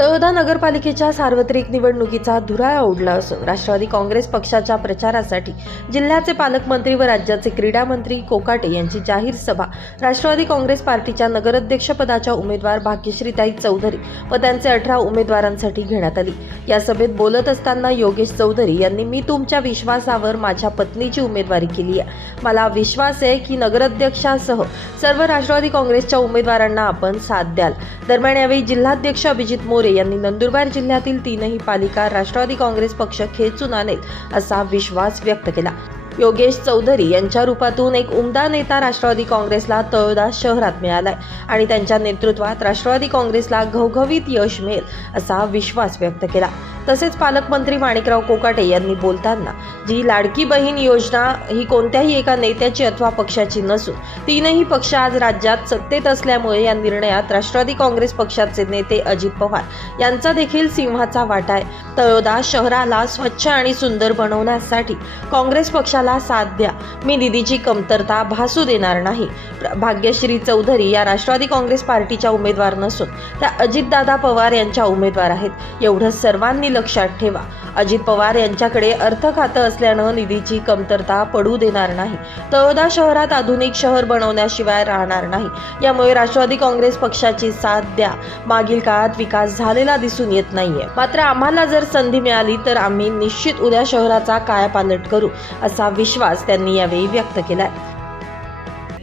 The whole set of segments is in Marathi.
तळोदा नगरपालिकेच्या सार्वत्रिक निवडणुकीचा धुराळा उडला असून राष्ट्रवादी काँग्रेस पक्षाच्या प्रचारासाठी जिल्ह्याचे पालकमंत्री व राज्याचे क्रीडा मंत्री कोकाटे यांची जाहीर सभा. राष्ट्रवादी काँग्रेस पार्टीच्या नगराध्यक्षपदाच्या उमेदवार भाग्यश्रीताई चौधरी व त्यांचे अठरा उमेदवारांसाठी घेण्यात आली. या सभेत बोलत असताना योगेश चौधरी यांनी मी तुमच्या विश्वासावर माझ्या पत्नीची उमेदवारी केली आहे. मला विश्वास आहे की नगराध्यक्षासह सर्व राष्ट्रवादी काँग्रेसच्या उमेदवारांना आपण साथ द्याल. दरम्यान यावेळी जिल्हाध्यक्ष अभिजित मोरे यांनी नंदुरबार जिल्ह्यातील तीनही पालिका राष्ट्रवादी काँग्रेस पक्ष खेचून आणेल असा विश्वास व्यक्त केला. योगेश चौधरी यांच्या रूपातून एक उमदा नेता राष्ट्रवादी काँग्रेसला तळदास शहरात मिळालाय आणि त्यांच्या नेतृत्वात राष्ट्रवादी काँग्रेसला घवघवीत यश मिळेल असा विश्वास व्यक्त केला. तसेच पालकमंत्री माणिकराव कोकाटे यांनी बोलताना जी लाडकी बहीण योजना ही कोणत्याही एका नेत्याची अथवा पक्षाची नसून तीनही पक्ष आज राज्यात सत्तेत असल्यामुळे या निर्णयात राष्ट्रवादी काँग्रेस पक्षाचे नेते अजित पवार यांचा देखील सिंहाचा वाटा आहे. तळोदा शहराला स्वच्छ आणि सुंदर बनवण्यासाठी काँग्रेस पक्षाला साथ द्या. मी निधीची कमतरता भासू देणार नाही. प्र- भाग्यश्री चौधरी या राष्ट्रवादी काँग्रेस पार्टीच्या उमेदवार नसून त्या अजितदादा पवार यांच्या उमेदवार आहेत. एवढं सर्वांनी लक्षात ठेवा. अजित पवार यांच्याकडे अर्थ खातं असल्यानं निधीची कमतरता पडू देणार नाही. तळोदा शहरात आधुनिक शहर बनवण्याशिवाय राहणार नाही. यामुळे राष्ट्रवादी काँग्रेस पक्षाची साथ द्या. मागील काळात विकास झालेला दिसून येत नाहीये. मात्र आम्हाला जर संधी मिळाली तर आम्ही निश्चित उद्या शहराचा कायापालट करू असा विश्वास त्यांनी यावेळी व्यक्त केलाय.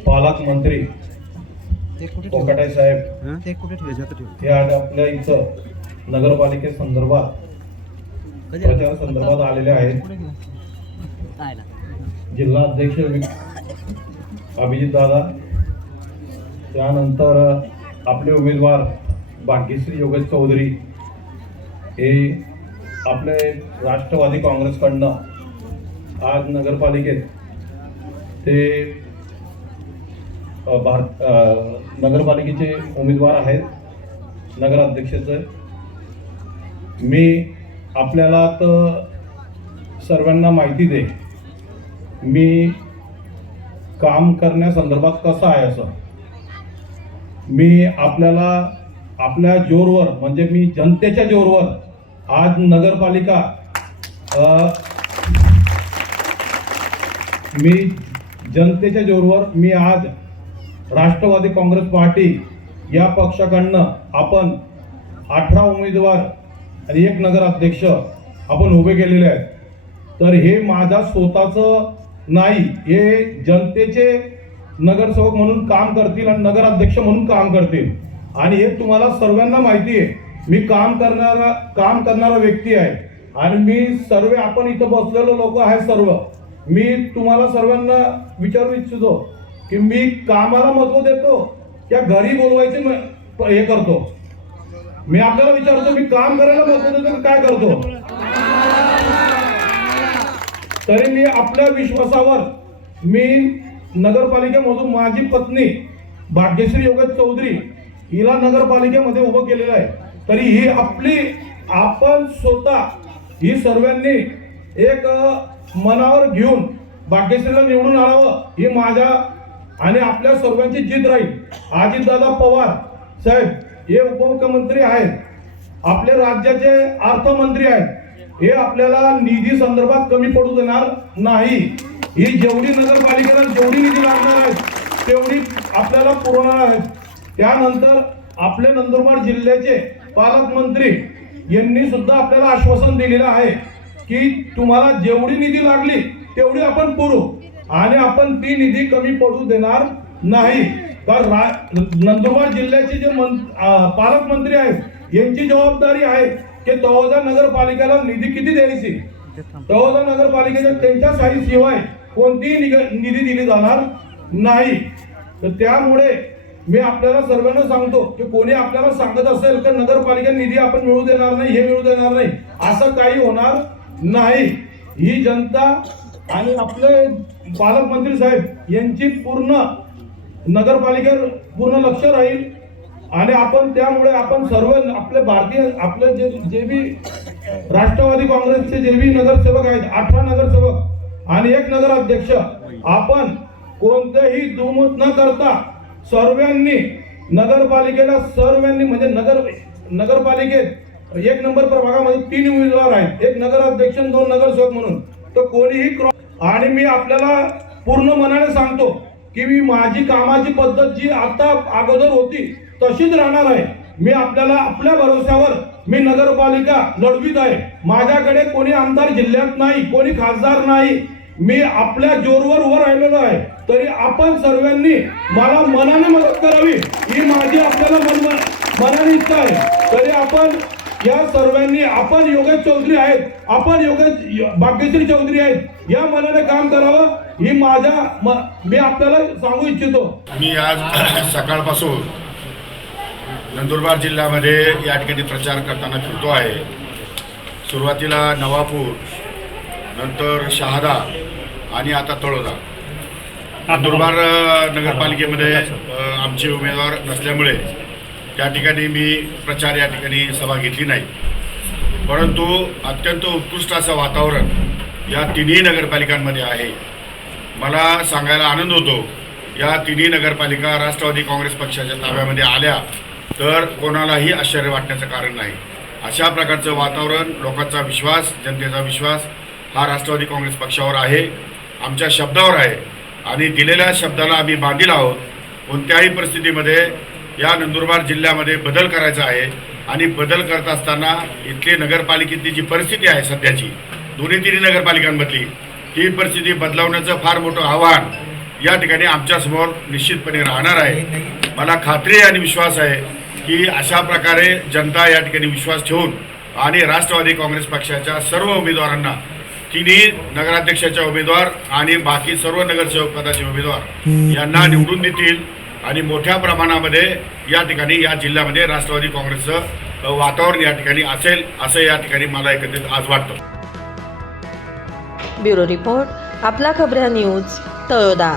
पालकमंत्री साहेब हे? आज आपल्या इथं नगरपालिकेसंदर्भात प्रचार संदर्भात आलेले आहेत. जिल्हा अध्यक्ष अभिजित दादा. त्यानंतर आपले उमेदवार भाग्यश्री योगेश चौधरी. हे आपले राष्ट्रवादी काँग्रेसकडनं आज नगरपालिकेत ते भारत अ, नगरपालिकेचे उमेदवार आहेत नगराध्यक्षाचे मी आपल्याला तर सर्वांना माहिती आहे मी काम करण्यासंदर्भात कसं आहे असं. मी आपल्याला आपल्या जोरवर म्हणजे मी जनतेच्या जोरवर आज नगरपालिका मी जनतेच्या जोरवर मी आज राष्ट्रवादी काँग्रेस पार्टी या पक्षाकडनं आपण अठरा उमेदवार आणि एक नगराध्यक्ष आपण उभे केलेले आहेत. तर हे माझा स्वतःचं नाही हे जनतेचे नगरसेवक म्हणून काम करतील आणि नगराध्यक्ष म्हणून काम करतील. आणि हे तुम्हाला सर्वांना माहिती आहे मी काम करणारा काम करणारा व्यक्ती आहे. आणि मी सर्व आपण इथं बसलेलो लोक आहे सर्व. मी तुम्हाला सर्वांना विचारू इच्छितो की मी कामाला महत्त्व देतो त्या घरी बोलवायचे हे करतो. मी आपल्याला विचारतो मी काम करायला बसतो तर काय करतो? तरी मी आपल्या विश्वासावर मी नगरपालिकेमधून माझी पत्नी भाग्यश्री योगेश चौधरी हिला नगरपालिकेमध्ये उभं केलेलं आहे. तरी ही आपली आपण स्वतः ही सर्वांनी एक मनावर घेऊन भाग्यश्रीला निवडून आणावं ही माझ्या आणि आपल्या सर्वांची जिद राहील. अजितदादा पवार साहेब हे उपमुख्यमंत्री आहेत. आपले राज्याचे अर्थमंत्री आहेत. हे आपल्याला निधी संदर्भात कमी पडू देणार नाही. ही जेवढी नगरपालिकेला जेवढी निधी लागणार आहे तेवढी आपल्याला पुरवणार आहेत. त्यानंतर आपले नंदुरबार जिल्ह्याचे पालकमंत्री यांनी सुद्धा आपल्याला आश्वासन दिलेलं आहे की तुम्हाला जेवढी निधी लागली तेवढी आपण पुरू आणि आपण ती निधी कमी पडू देणार नाही. तर रा- नंदुरबार जिल्ह्याचे जे मं- पालकमंत्री आहेत यांची जबाबदारी आहे की तळोदा नगरपालिकेला निधी किती द्यायची? ते तळोदा नगरपालिकेच्या त्यांच्या साई शिवाय कोणतीही निग- निधी दिली जाणार नाही. तर त्यामुळे मी आपल्याला सर्वांना सांगतो की कोणी आपल्याला सांगत असेल तर नगरपालिका निधी आपण मिळू देणार नाही हे मिळू देणार नाही असं काही होणार नाही. ही जनता आणि आपले पालकमंत्री साहेब यांची पूर्ण नगरपालिकेवर पूर्ण लक्ष राहील. आणि आपण त्यामुळे आपण सर्व आपले भारतीय आपले जे जे बी राष्ट्रवादी काँग्रेसचे जे बी नगरसेवक आहेत अठरा नगरसेवक आणि एक नगराध्यक्ष आपण कोणतेही दुमत न करता सर्वांनी नगरपालिकेला सर्वांनी म्हणजे नगर नगरपालिकेत एक नंबर प्रभागामध्ये तीन उमेदवार आहेत. एक नगराध्यक्ष आणि दोन नगरसेवक म्हणून. तर कोणीही क्रॉ- आणि मी आपल्याला पूर्ण मनाने सांगतो की मी माझी कामाची पद्धत जी आता अगोदर होती तशीच राहणार आहे. मी आपल्याला आपल्या भरोश्यावर मी नगरपालिका लढवीत आहे. माझ्याकडे कोणी आमदार जिल्ह्यात नाही कोणी खासदार नाही. मी आपल्या जोरवर उभं राहिलेलो आहे. तरी आपण सर्वांनी मला मनाने मदत करावी ही माझी आपल्याला मन मनाने इच्छा आहे. तरी आपण या सर्वांनी आपण योगेश चौधरी आहेत आपण योगेश भाग्यश्री चौधरी आहेत या मनाने काम करावं ही माझ्या मी आपल्याला सांगू इच्छितो. मी आज सकाळपासून नंदुरबार जिल्ह्यामध्ये या ठिकाणी प्रचार करताना फिरतो आहे. सुरुवातीला नवापूर नंतर शहादा आणि आता तळोदा. नंदुरबार नगरपालिकेमध्ये आमचे उमेदवार नसल्यामुळे त्या ठिकाणी मी प्रचार या ठिकाणी सभा घेतली नाही. परंतु अत्यंत उत्कृष्ट असं वातावरण या तिन्ही नगरपालिकांमध्ये आहे. मला सांगायला आनंद होतो या तिन्ही नगरपालिका राष्ट्रवादी काँग्रेस पक्षाच्या ताब्यामध्ये आल्या तर कोणालाही आश्चर्य वाटण्याचं कारण नाही. अशा प्रकारचं वातावरण लोकांचा विश्वास जनतेचा विश्वास हा राष्ट्रवादी काँग्रेस पक्षावर आहे आमच्या शब्दावर आहे. आणि दिलेल्या शब्दाला आम्ही बांधील आहोत कोणत्याही परिस्थितीमध्ये या नंदुरबार जिल्ह्यामध्ये बदल करायचा आहे आणि बदल करत असताना इथली नगरपालिकेतली जी परिस्थिती आहे सध्याची दोन्ही तिन्ही नगरपालिकांमधली ही परिस्थिती बदलावण्याचं फार मोठं आव्हान या ठिकाणी आमच्यासमोर निश्चितपणे राहणार आहे. मला खात्री आणि विश्वास आहे की अशा प्रकारे जनता या ठिकाणी विश्वास ठेवून आणि राष्ट्रवादी काँग्रेस पक्षाच्या सर्व उमेदवारांना तिन्ही नगराध्यक्षाच्या उमेदवार आणि बाकी सर्व नगरसेवक पदाचे उमेदवार यांना निवडून देतील. आणि मोठ्या प्रमाणामध्ये या ठिकाणी या जिल्ह्यामध्ये राष्ट्रवादी काँग्रेसचं वातावरण या ठिकाणी असेल असं या ठिकाणी मला एकत्रित आज वाटतं. ब्युरो रिपोर्ट आपला खबऱ्या न्यूज तळोदा.